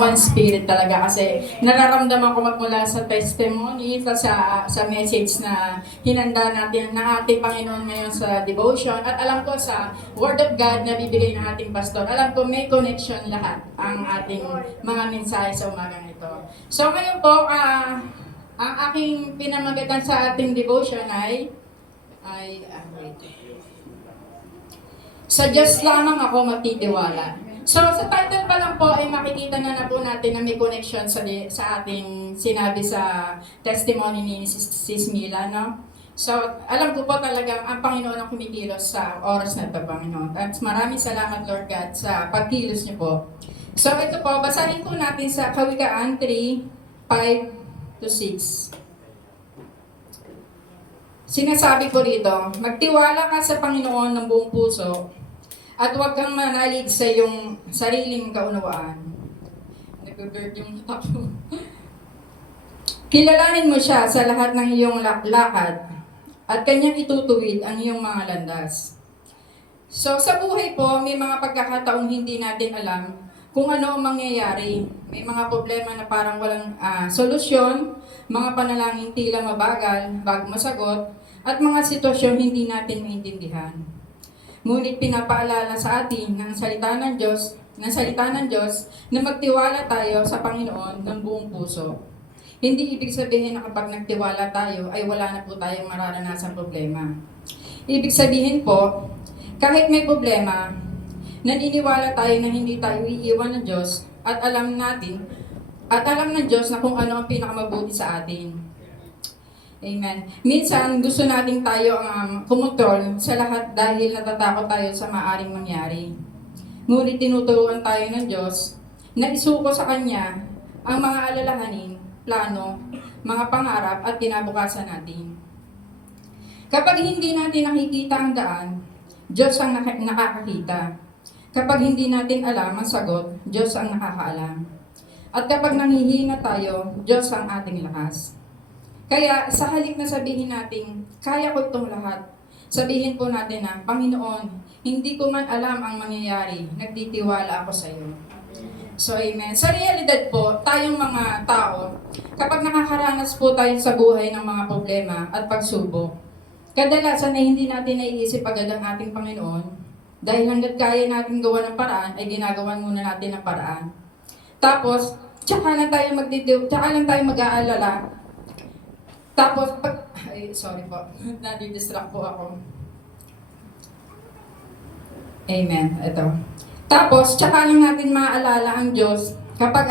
One spirit talaga kasi nararamdaman ko magmula sa testimony, sa message na hinanda natin ng ating Panginoon ngayon sa devotion at alam ko sa Word of God na bibigay ng ating pastor, alam ko may connection lahat ang ating mga mensahe sa umagang ito. So ngayon po, ang aking pinamagatan sa ating devotion wait. Sa Diyos lamang ako magtitiwala. So sa title pa lang po ay makikita na po natin na may connection sa ating sinabi sa testimony ni Sis Mila, no? So alam ko po talagang ang Panginoon ang kumikilos sa oras na ito, Panginoon. At maraming salamat, Lord God, sa pagkilos niyo po. So ito po, basahin po natin sa Kawikaan 3:5-6. Sinasabi ko rito, magtiwala ka sa Panginoon ng buong puso at huwag kang manalig sa iyong sariling kaunawaan. Nag-bird yung mata ko. Kilalanin mo siya sa lahat ng iyong lakad at kanyang itutuwid ang iyong mga landas. So sa buhay po, may mga pagkakataong hindi natin alam kung ano ang mangyayari. May mga problema na parang walang solusyon, mga panalangin tila mabagal bago masagot, at mga sitwasyong hindi natin maintindihan. Ngunit pinapaalala sa atin ng salita ng Diyos na magtiwala tayo sa Panginoon ng buong puso. Hindi ibig sabihin na kapag nagtiwala tayo ay wala na po tayong mararanasang problema. Ibig sabihin po, kahit may problema, naniniwala tayo na hindi tayo iiwan ng Diyos at alam ng Diyos na kung ano ang pinakamabuti sa atin. Amen. Minsan, gusto natin tayo kumontrol sa lahat dahil natatakot tayo sa maaaring mangyari. Ngunit tinuturuan tayo ng Diyos na isuko sa Kanya ang mga alalahanin, plano, mga pangarap at kinabukasan natin. Kapag hindi natin nakikita ang daan, Diyos ang nakakakita. Kapag hindi natin alam ang sagot, Diyos ang nakakaalam. At kapag nanghihina tayo, Diyos ang ating lakas. Kaya sa halip na sabihin natin, kaya ko itong lahat, sabihin po natin na, Panginoon, hindi ko man alam ang mangyayari, nagtitiwala ako sa iyo. So amen. Sa realidad po, tayong mga tao, kapag nakakaranas po tayo sa buhay ng mga problema at pagsubok, kadalasan ay hindi natin naiisip agad ang ating Panginoon, dahil hanggat kaya natin gawa ng paraan, ay ginagawan muna natin ang paraan. Tapos, tsaka lang tayo mag-aalala. Tapos, sorry po, nadidistract po ako. Amen, ito. Tapos, tsaka lang natin maaalala ang Diyos kapag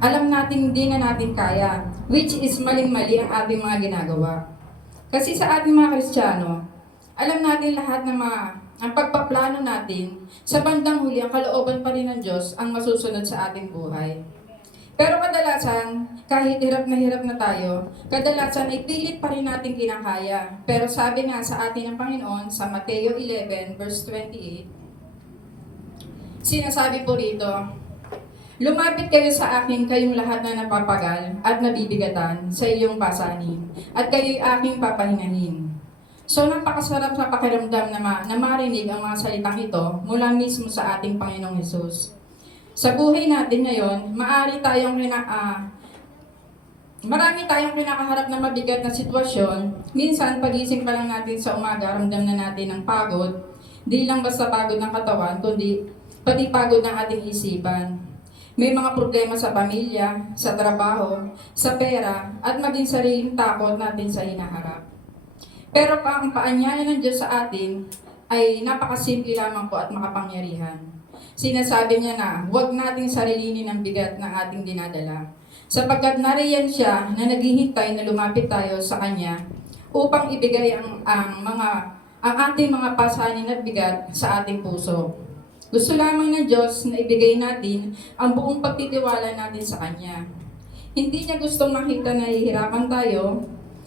alam natin hindi na natin kaya, which is maling-mali ang ating mga ginagawa. Kasi sa ating mga Kristiyano, alam natin lahat ng ang pagpaplano natin, sa bandang huli, ang kalooban pa rin ng Diyos ang masusunod sa ating buhay. Pero kadalasan, kahit hirap na tayo, kadalasan ay pilit pa rin natin kinakaya. Pero sabi nga sa atin ng Panginoon sa Mateo 11 verse 28, sinasabi po rito, lumapit kayo sa akin kayong lahat na napapagal at nabibigatan sa iyong pasanin, at kayo'y aking papahingahin. So napakasarap sa pakiramdam na marinig ang mga salitang ito mula mismo sa ating Panginoong Hesus. Sa buhay natin ngayon, marami tayong kinakaharap na mabigat na sitwasyon. Minsan, pagising pa lang natin sa umaga, ramdam na natin ang pagod. Di lang basta pagod ng katawan, kundi pati pagod ng ating isipan. May mga problema sa pamilya, sa trabaho, sa pera, at maging sariling takot natin sa hinaharap. Pero ang paanyaya ng Diyos sa atin ay napakasimple lamang po at makapangyarihan. Sinasabi niya na huwag nating sarilinin ang bigat ng ating dinadala, sapagkat nariyan siya na naghihintay na lumapit tayo sa Kanya upang ibigay ang ating mga pasanin at bigat sa ating puso. Gusto lamang ng Diyos na ibigay natin ang buong pagtitiwala natin sa Kanya. Hindi niya gustong makita na hihirapan tayo.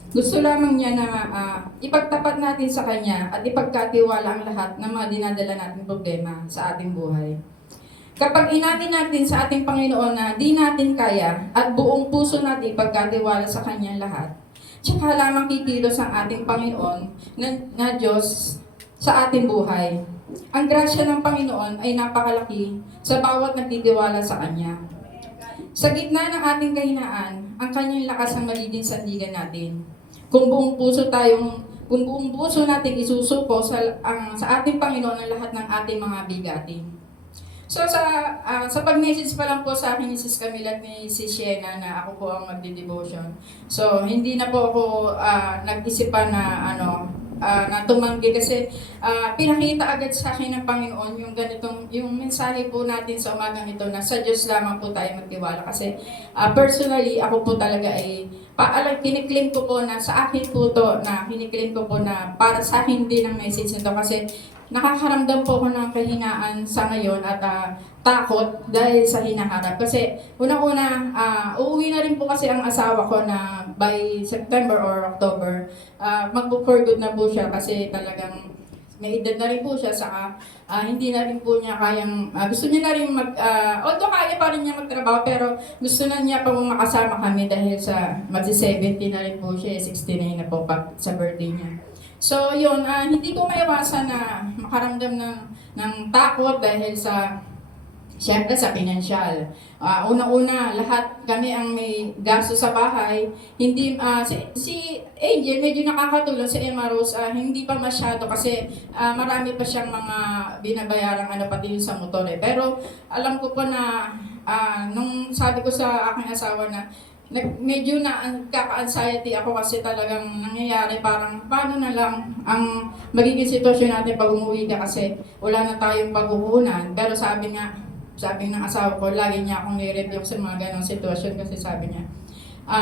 Gusto lamang niya na ipagtapat natin sa Kanya at ipagkatiwala ang lahat ng mga dinadala nating problema sa ating buhay. Kapag inamin natin sa ating Panginoon na di natin kaya at buong puso natin ipagkatiwala sa Kanya lahat, tsaka lamang kikilos ang ating Panginoon na Diyos sa ating buhay. Ang grasya ng Panginoon ay napakalaki sa bawat nagtitiwala sa Kanya. sa gitna ng ating kahinaan, ang kanyang lakas ang magiging sandigan natin. Kung buong puso natin isusuko sa ating Panginoon ang lahat ng ating mga bigatin. So sa pag-message pa lang po sa akin ni Sis Camila at ni Sis Shena na ako po ang magdi-devotion. So hindi na po ako nag-isip pa na na tumanggi kasi pinakita agad sa akin ng Panginoon yung mensahe po natin sa umagang ito na sa Diyos lamang po tayo magtiwala kasi personally ako po talaga ay kiniklaim ko po na sa akin po to na kiniklaim ko po na para sa akin din ang message nito kasi nakakaramdam po ako ng kahinaan sa ngayon at takot dahil sa hinaharap. Kasi unang-una, uuwi na rin po kasi ang asawa ko na by September or October. Magpo-for good na po siya kasi talagang may edad na rin po siya saka hindi na rin po niya kayang, gusto niya na rin although kaya pa rin niya magtrabaho pero gusto na niya pa makasama kami dahil sa magsi-70 na rin po siya, 69 na po pa sa birthday niya. So yun, hindi ko maiwasan na makaramdam ng takot dahil siyempre sa pinansyal. Una-una, lahat kami ang may gasto sa bahay. Hindi, si Angel medyo nakakatulong, si Emma Rose hindi pa masyado kasi marami pa siyang mga binabayarang pati yung sa motor eh. Pero alam ko po na nung sabi ko sa aking asawa na medyo na kaka-anxiety ako kasi talagang nangyayari parang paano na lang ang magiging sitwasyon natin pag umuwi ka kasi wala na tayong paghuhunan. Pero sabi ng asawa ko, lagi niya akong nire-review sa mga ganong sitwasyon kasi sabi niya,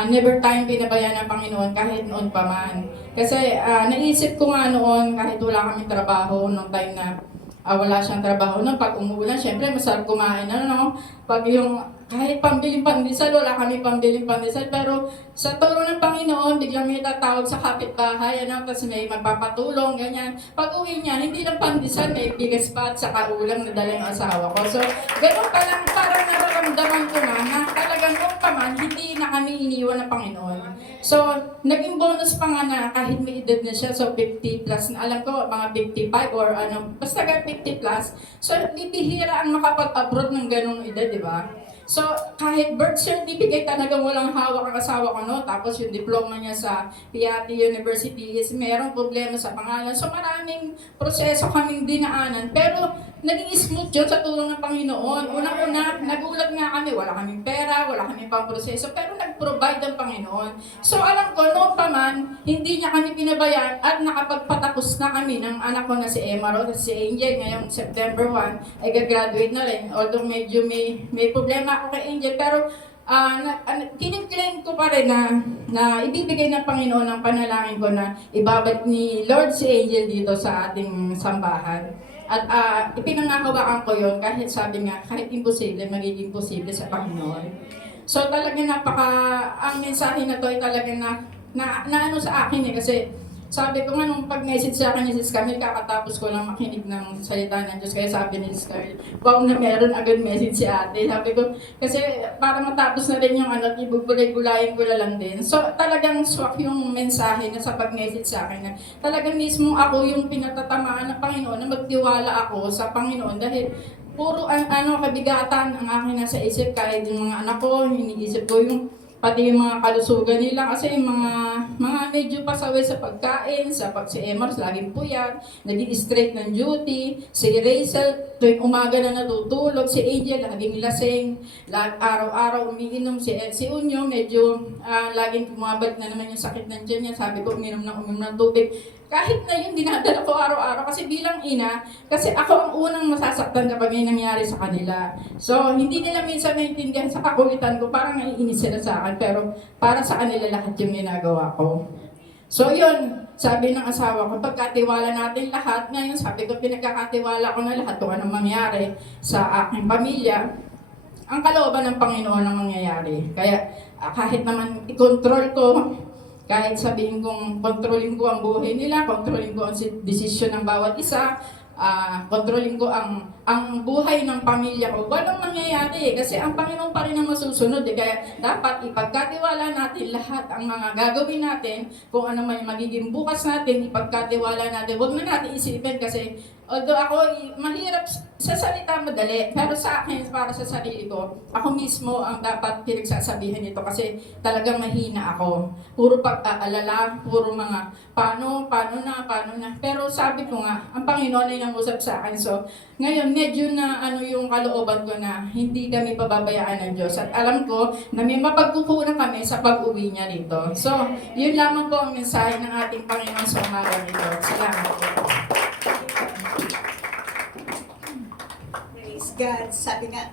never tayong pinabayaan ng Panginoon kahit noon pa man. Kasi naisip ko nga noon kahit wala kaming trabaho noong time na wala siyang trabaho noon, pag umuulan, syempre masarap kumain, pag yung kahit pambiling pandesal, wala kami pambiling pandesal, pero sa tulong ng Panginoon, biglang may tatawag sa kapitbahay, tapos may magpapatulong, ganyan. Pag uwi niya, hindi lang pandesal, may bigas pa at saka ulam na dala yung asawa ko. So, gano'n pa lang, parang nararamdaman ko na talagang kung pa man, hindi na kami iniwan ng Panginoon. So, naging bonus pa nga na kahit may edad na siya, so 50 plus, na alam ko, mga 55 or basta 50 plus, so bibihira ang makapag-abroad ng ganong edad, di ba? So, kahit birth certificate talagang walang hawak ang asawa ko, Tapos yung diploma niya sa Piatti University is merong problema sa pangalan. So, maraming proseso kaming dinaanan. Pero, naging smooth yun sa tulong ng Panginoon. Unang-una, nagulat nga kami. Wala kaming pera, wala kaming pang-proseso. Pero, nag-provide ang Panginoon. So, alam ko, noon pa man, hindi niya kami pinabayaan at nakapagpatapos na kami ng anak ko na si Emma Rose at si Angel. Ngayong September 1, ay gagraduate na rin. Although medyo may problema ako kay Angel, pero kiniklaim ko pa rin na ibibigay ng Panginoon ang panalangin ko na ibabalik ni Lord si Angel dito sa ating sambahan. At ipinangakawakan ko yon kahit sabi nga, kahit imposible, magiging posible sa Panginoon. So talaga ang mensahe na to ay talaga na sa akin kasi sabi ko nga nung pag-message sa akin ni Sis Camille, kakatapos ko lang makinig ng salita ng Diyos. Kaya sabi ni Sis Camille, wow na meron agad message si ate. Sabi ko, kasi para matapos na rin yung ibubulay-bulayin ko na lang din. So talagang swak yung mensahe na sa pag-message sa akin na talagang mismo ako yung pinatatamaan ng Panginoon na magtiwala ako sa Panginoon dahil puro kabigatan ang akin nasa isip kahit yung mga anak ko, iniisip ko yung pati yung mga kalusugan nila kasi yung mga medyo pasaway sa pagkain, si Emars laging puyat, naging straight ng duty, si Rachel tuwing umaga na natutulog, si Angel laging lasing, araw-araw umiinom, si Unyo medyo laging bumabalik na naman yung sakit ng tiyan niya, sabi ko uminom ng tubig. Kahit na yun, dinadala ko araw-araw kasi bilang ina, kasi ako ang unang masasaktan kapag may nangyari sa kanila. So, hindi nila minsan maintindihan sa kakulitan ko, parang naiinis sila sa akin, pero para sa kanila lahat yung ginagawa ko. So, yun, sabi ng asawa ko, pagkatiwala natin lahat, ngayon sabi ko, pinagkakatiwala ko na lahat kung anong mangyari sa aking pamilya, ang kalooban ng Panginoon ang mangyayari. Kaya, kahit naman i-control ko, kahit sabihin kong kontrolin ko ang buhay nila, kontrolin ko ang desisyon ng bawat isa, kontrolin ko ang buhay ng pamilya ko, walang mangyayari kasi ang Panginoon pa rin ang masusunod. Kaya dapat ipagkatiwala natin lahat ang mga gagawin natin, kung ano man magiging bukas natin, ipagkatiwala natin. Huwag na natin isipin kasi Although ako, mahirap sa salita madali, pero sa akin, para sa sarili ko, ako mismo ang dapat pinagsasabihan nito kasi talagang mahina ako. Puro pag-aalala, puro mga paano na. Pero sabi ko nga, ang Panginoon ay nangusap sa akin. So, ngayon, medyo na ano yung kalooban ko na hindi kami pababayaan ng Diyos. At alam ko na may mapagkukunan kami sa pag-uwi niya rito. So, yun lamang po ang mensahe ng ating Panginoon sa umaga nito. Salamat po. Praise God. Sabi nga,